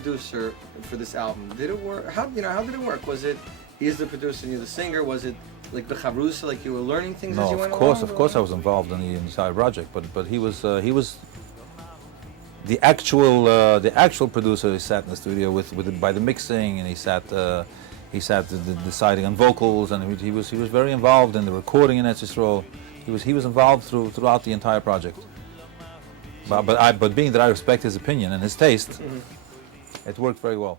producer for this album? Did it work? How did it work? Was it he's the producer and you're the singer? Was it like the chavrusa, like you were learning things as you went along? No, of course I was involved in the entire project, but he was the actual producer. He sat in the studio by the mixing, and he sat deciding on vocals, and he was very involved in the recording in Eretz Yisrael. He was involved throughout the entire project. But being that I respect his opinion and his taste, it worked very well.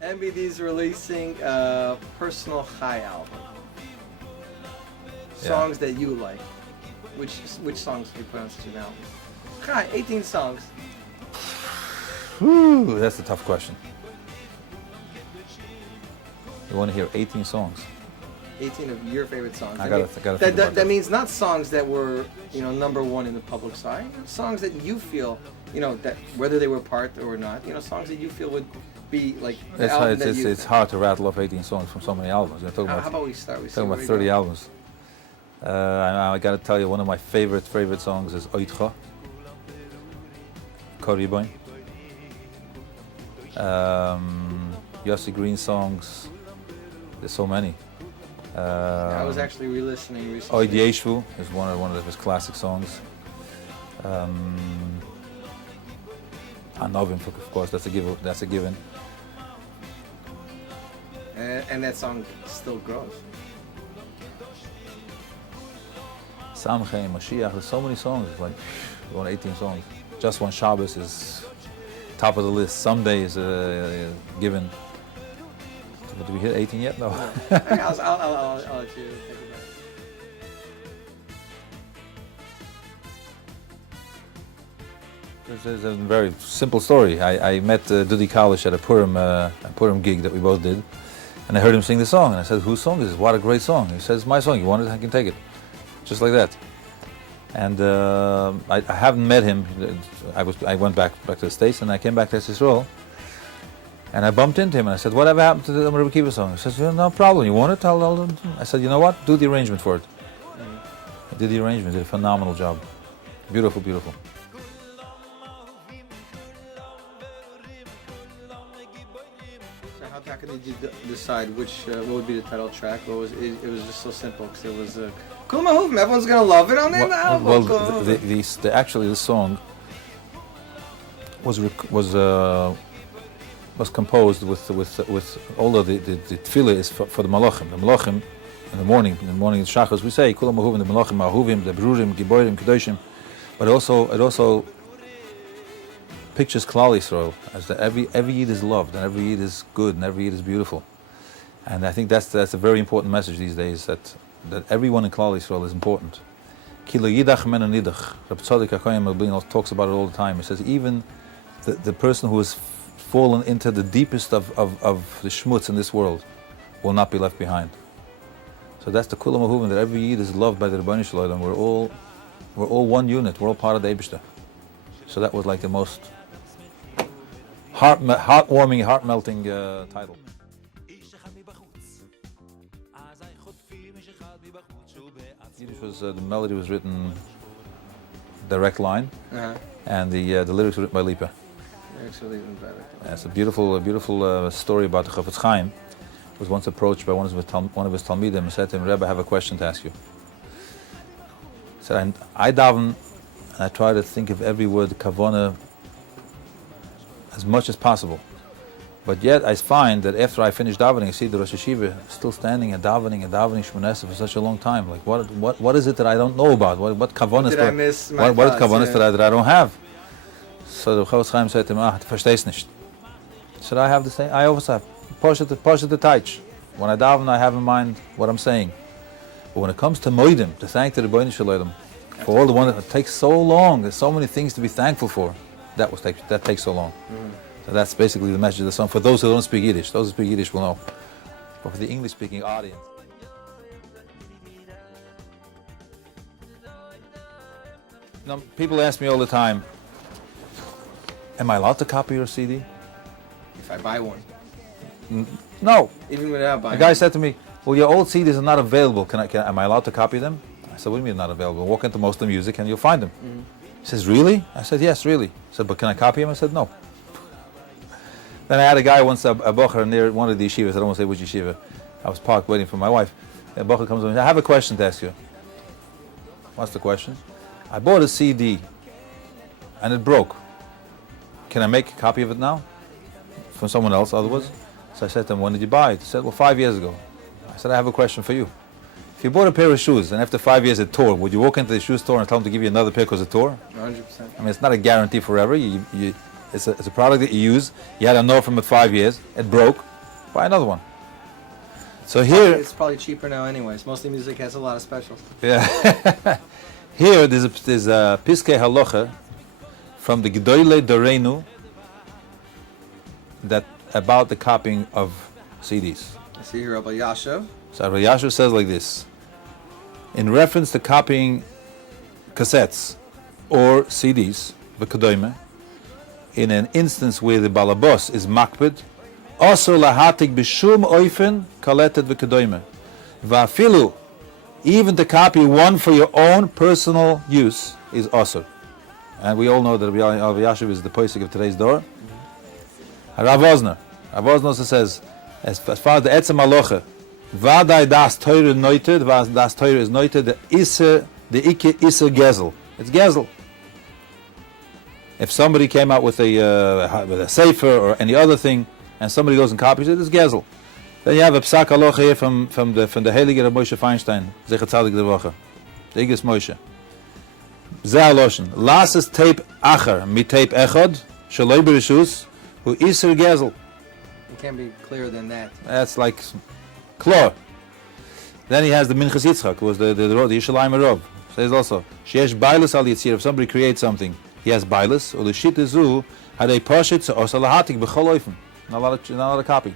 MBD's releasing a personal high album. Songs that you like. Which songs do you put on such an album? Chai, 18 songs. Whew, that's a tough question. You want to hear 18 songs? 18 of your favorite songs. I gotta think about that. That means not songs that were, number one in the public side. Songs that you feel, that whether they were part or not, songs that you feel would be like. It's hard to rattle off 18 songs from so many albums. How about we start? Talking about 30 albums. I got to tell you, one of my favorite songs is Oitcha, Koriboin. Yossi Green songs. There's so many. I was actually re-listening recently. Oid Yeshu is one of his classic songs. Ahuvim, of course, that's a given. And that song still grows. Samche, Mashiach, there's so many songs, like 18 songs. Just One Shabbos is top of the list. Someday is given. Did we hit 18 yet? No. I'll let you take it back. This is a very simple story. I met Dudi Kalish at a Purim gig that we both did, and I heard him sing the song, and I said, "Whose song is this? What a great song!" He says, "My song. You want it? I can take it." Just like that. And I haven't met him. I went back to the States, and I came back to Israel. And I bumped into him, and I said, "Whatever happened to the Rebbe Kiva song?" He says, "No problem. You want it? I said, "You know what? Do the arrangement for it." I did the arrangement. Did a phenomenal job. Beautiful, beautiful. So how can you decide what would be the title track? It was just so simple because it was Kulom Ahuvim. Everyone's gonna love it on the album. Well, actually, the song was composed with although the tefillah is for the malachim. The malachim in the morning shachos we say Kulom Ahuvim, the malachim Ahuvim, the brurim, giborim, kedoshim, but it also pictures Klal Yisrael as that every Yid is loved and every Yid is good and every Yid is beautiful, and I think that's a very important message these days, that everyone in Klal Yisrael is important. Ki lo yidach mena nidach. Reb Tzadok HaKohen talks about it all the time. He says even the person who is fallen into the deepest of the schmutz in this world will not be left behind. So that's the Kulom Ahuvim, that every Yid is loved by the Rebbeinu Shalom. We're all one unit. We're all part of the Eibishter. So that was like the most heartwarming, heart-melting title. Yiddish was the melody was written direct line, and the lyrics were written by Lipa. It's a beautiful story about the Chafetz Chaim. He was once approached by one of his Talmidim and said to him, "Rebbe, I have a question to ask you." He said, I daven, and I try to think of every word kavanah as much as possible. But yet I find that after I finish davening, I see the Rosh Hashiva still standing and davening Shmoneh Esrei for such a long time. Like what is it that I don't know about? What kavanahs that I don't have? So the Chafetz Chaim said to him, "Du verstehst nicht." He said, "I have the same. I also have Poshet the Taich. When I daven, I have in mind what I'm saying. But when it comes to Moedim, to thank the Rebbeinu Shalom for all the one that takes so long, there's so many things to be thankful for. That takes so long." So that's basically the message of the song. For those who don't speak Yiddish, those who speak Yiddish will know. But for the English-speaking audience. Now, people ask me all the time, "Am I allowed to copy your CD?" If I buy one. No. Even without buying. A guy said to me, "Well, your old CDs are not available. Am I allowed to copy them?" I said, what do you mean not available? Walk into Most of the Music and you'll find them. He says, really? I said, yes, really. He said, but can I copy him? I said, no. Then I had a guy once, a bocher near one of the yeshivas, I don't want to say which yeshiva. I was parked waiting for my wife. A bocher comes over and says, I have a question to ask you. What's the question? I bought a CD and it broke. Can I make a copy of it now? From someone else, otherwise? So I said to him, when did you buy it? He said, well, 5 years ago. I said, I have a question for you. If you bought a pair of shoes and after 5 years it tore, would you walk into the shoe store and tell them to give you another pair because it tore? 100%. I mean, it's not a guarantee forever. It's a product that you use. You had to know from it 5 years. It broke. Buy another one. So here... It's probably cheaper now anyways. Mostly Music has a lot of specials. Yeah. Here there's a Piskei Halacha from the Gedolei Doreinu that about the copying of CDs. I see here Rabbi Yashav. So Rabbi Yashav says like this. In reference to copying cassettes or CDs, v'kadoime, in an instance where the balabos is makpid, also lahatik b'shum oifen kaletet v'kadoime. Va'afilu, even to copy one for your own personal use is also. And we all know that Rabbi Yashav is the posek of today's door. Rav Osner also says, as far as the etzem halacha, vadai das teure noited, das teure is noited, the ikke iser gezel. It's gezel. If somebody came out with a sefer or any other thing, and somebody goes and copies it, it's gezel. Then you have a psak halacha here from the Heilige Rav Moshe Feinstein, Zecher Tzadik Levacha, the Igros Moshe. Zeh haloshen, lases tape acher mi tape echad shaloi bereshus hu iser gezel. It can't be clearer than that. That's like klor. Then he has the Minchas Yitzchak, who was the Yishalayim Rav. Says also, sheyesh bailus al yitzir. If somebody creates something, he has bailus. Or the shita zu had a poshit or salahatik b'chol oifen. Not a lot of copy.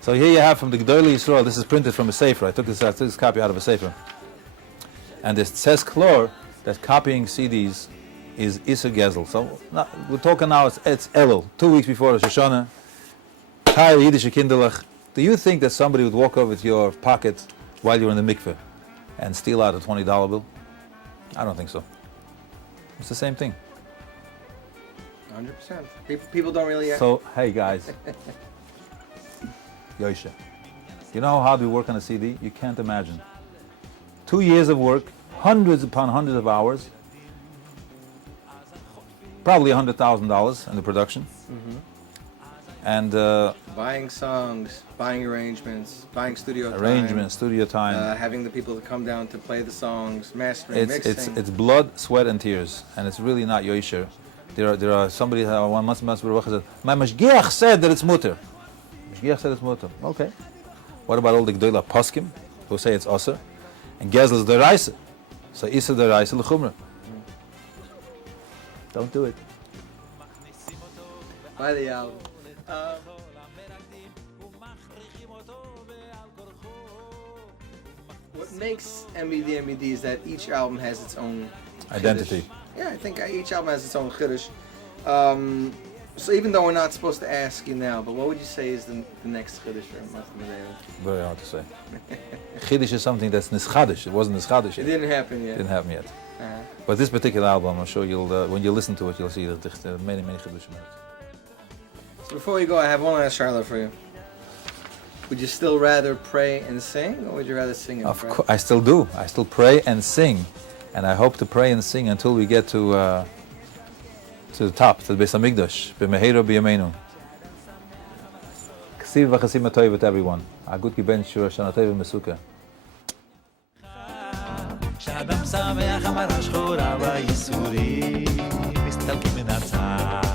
So here you have from the Gedolei Yisrael. This is printed from a sefer. I took this copy out of a sefer. And it says klor that copying CDs is iser gezel. So we're talking now. It's Elul, 2 weeks before Rosh Hashanah. Kaya Yiddish kinderlich. Do you think that somebody would walk over to your pocket while you're in the mikveh and steal out a $20 bill? I don't think so. It's the same thing. 100%. People don't really... So, hey guys. Yosha. You know how hard we work on a CD? You can't imagine. 2 years of work, hundreds upon hundreds of hours, probably $100,000 in the production. Mm-hmm. And buying songs, buying arrangements, buying studio time, having the people that come down to play the songs, mastering, mixing. It's blood, sweat, and tears, and it's really not yosher. There are somebody one month said, my mashgiach said that it's mutter. Mashgiach said it's mutter. Okay. What about all the gdoila poskim who say it's aser, and gezel is deraisa? So isa deraisa l'chumra. Don't do it. Buy the album. What makes MBD is that each album has its own identity. Chiddush. Yeah, I think each album has its own chiddush. So even though we're not supposed to ask you now, but what would you say is the next chiddush for MBD? Very hard to say. Chiddush is something that's nischadish. It wasn't nischadish yet. It didn't happen yet. Uh-huh. But this particular album, I'm sure you'll when you listen to it, you'll see that there are many chiddushim in it. So before we go, I have one last Charlotte for you. Would you still rather pray and sing, or would you rather sing and pray? Of course, I still do. I still pray and sing, and I hope to pray and sing until we get to the top, to the Beis Hamikdash. B'meheiro b'yameinu. Ksiv v'chasim atoiv to everyone. Agut ki ben shur shana tov v'mesuka. Shadam sameach amar hashchora v'yisuri mistalkim min atzah.